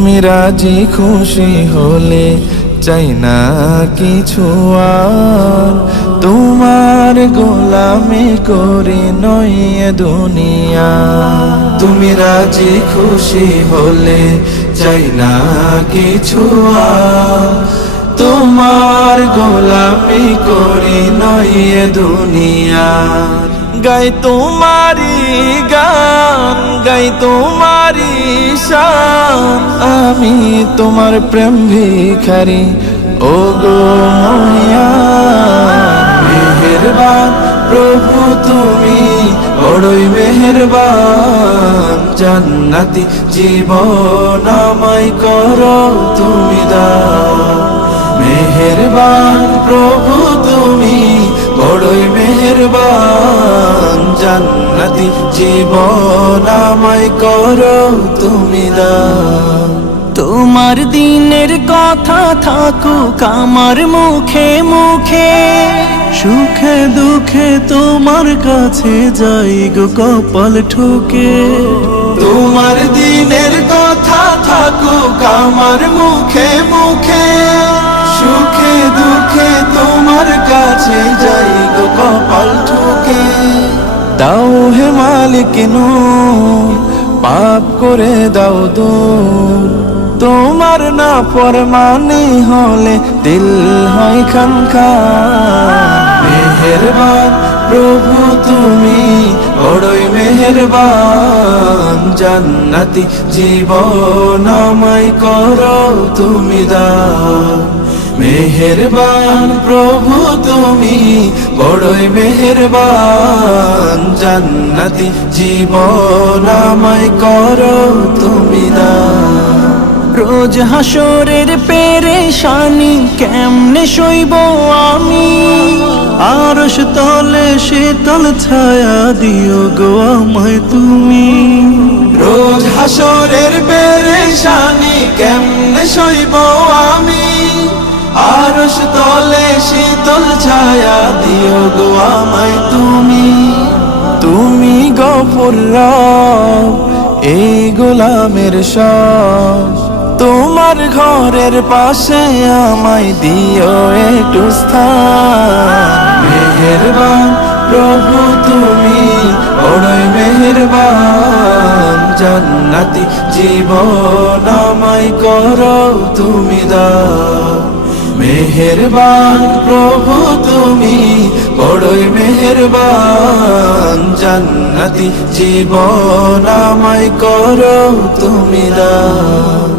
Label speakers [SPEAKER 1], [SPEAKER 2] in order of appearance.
[SPEAKER 1] তুমি রাজি খুশি হলে চাই না কিছু আর। তোমার গোলামি করি নয় দুনিয়া। তুমি রাজি খুশি হলে চাই না কিছু আর। তোমার গোলামি করি নয় দুনিয়া। গাই তোমারি গান, গাই তোমারি শান। আমি তোমার প্রেম ভিখারি ও গো মেহেরবান, প্রভু তুমি বড়ই মেহেরবান। জান্নাতি জীবন আমায় করো তুমি দা মেহেরবান, প্রভু জান্নাতি জীবন আমায় করো তুমি
[SPEAKER 2] তোমার দিনের কথা থাকুক আমার মুখে মুখে। সুখে দুঃখে তোমার কাছে যাই গো কপাল ঠুকে।
[SPEAKER 1] তোমার দিনের কথা থাকুক আমার মুখে মুখে। সুখে দুঃখে তোমার কাছে যাই গো কপাল দাও হে মালিক নূর, পাপ করে দাও দূর। তোমার না ফরমানি হলে দিল হয় খানখা মেহেরবান প্রভু তুমি, বড়ই মেহেরবান। জান্নাতি জীবন আমায় করো তুমি দান। মেহেরবান প্রভু তুমি, বড়ই মেহেরবান। জান্নাতি জীবন আমায় করো তুমি দান
[SPEAKER 2] রোজ হাসরের পেরেশানি কেমনে সইব আমি? আরশ তলে শীতল ছায়া দিও গো আমায় তুমি।
[SPEAKER 1] রোজ হাসরের পেরেশানি কেমনে সইব আমি? আরশ তলে শীতল ছায়া দিও রব, এই গোলামের সব। তোমার ঘরের পাশে আমায় দিও একটু স্থান। মেহেরবান প্রভু তুমি, বড়ই মেহেরবান। জান্নাতি জীবন আমায় করো তুমি দান। মেহেরবান প্রভু তুমি বড়ই মেহেরবান জান্নাতি জীবন আমায় করো তুমি দান।